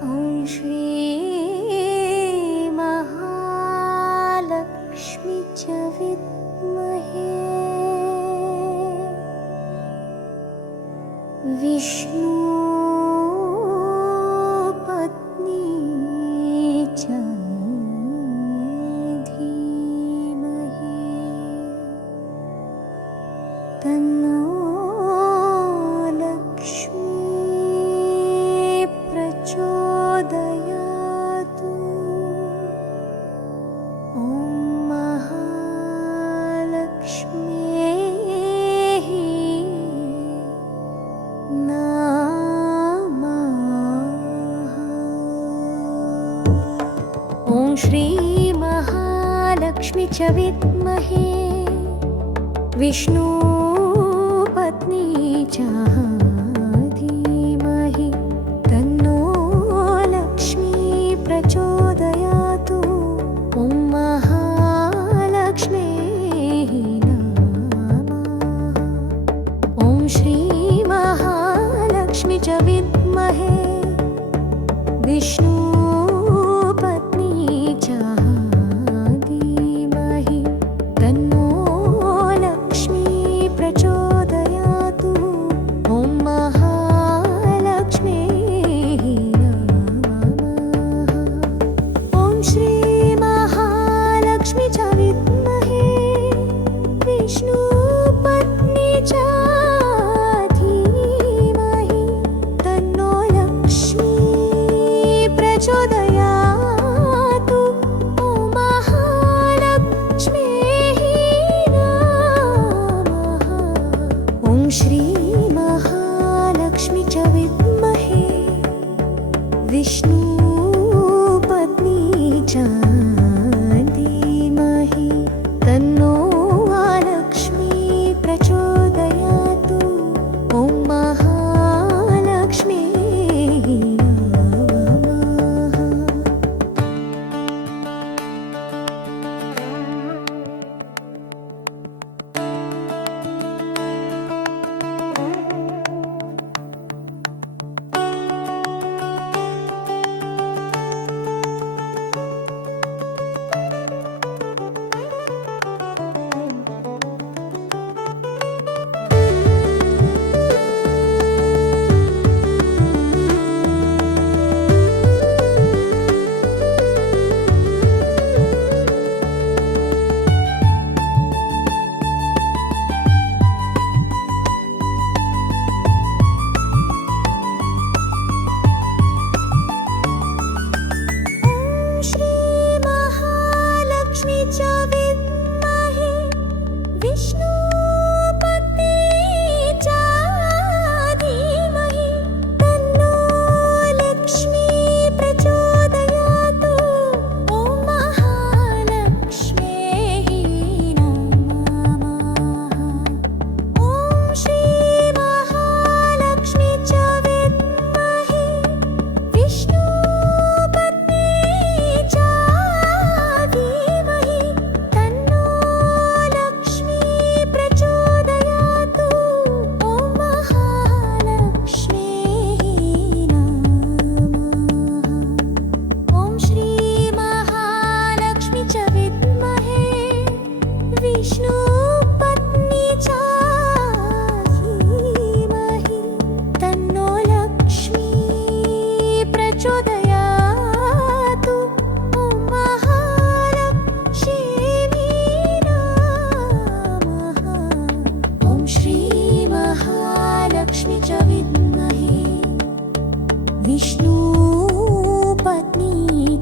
श्रीमहालक्ष्मी च विद्महे। विष्णुपत्नी च धीमहे। तन्नो च विद्महे विष्णु पत्नी चाह।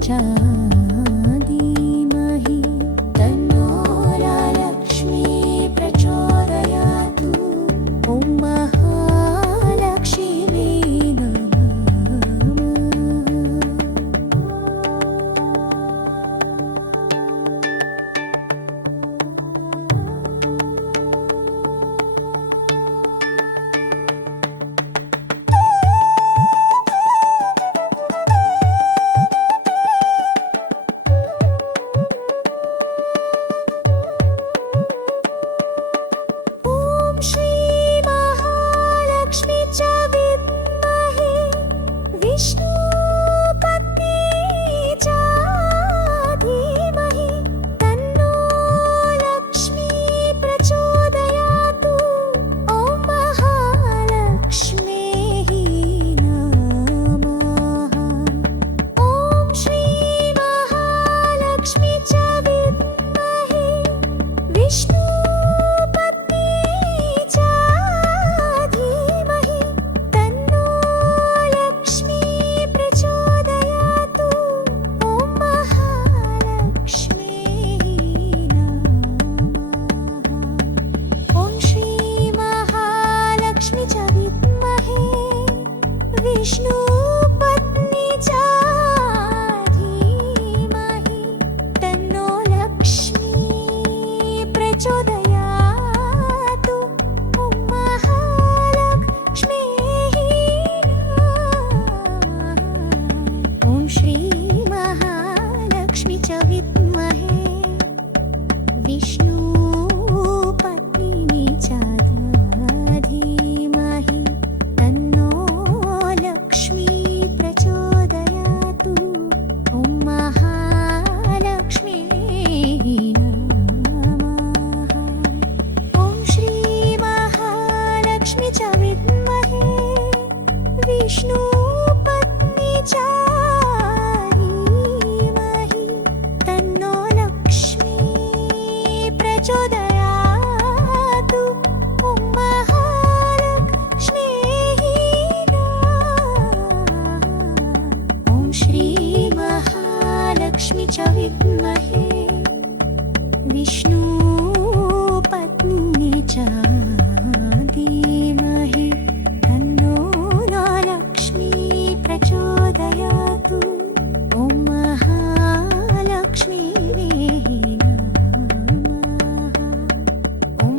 time. Vishnu. श्रीमहालक्ष्मी च विद्महे विष्णुपत्नी च धीमहि तन्नो लक्ष्मी प्रचोदयातु ॐ महालक्ष्मीः नमः ॐ श्रीमहालक्ष्मी च विद्महे विष्णुपत्नी च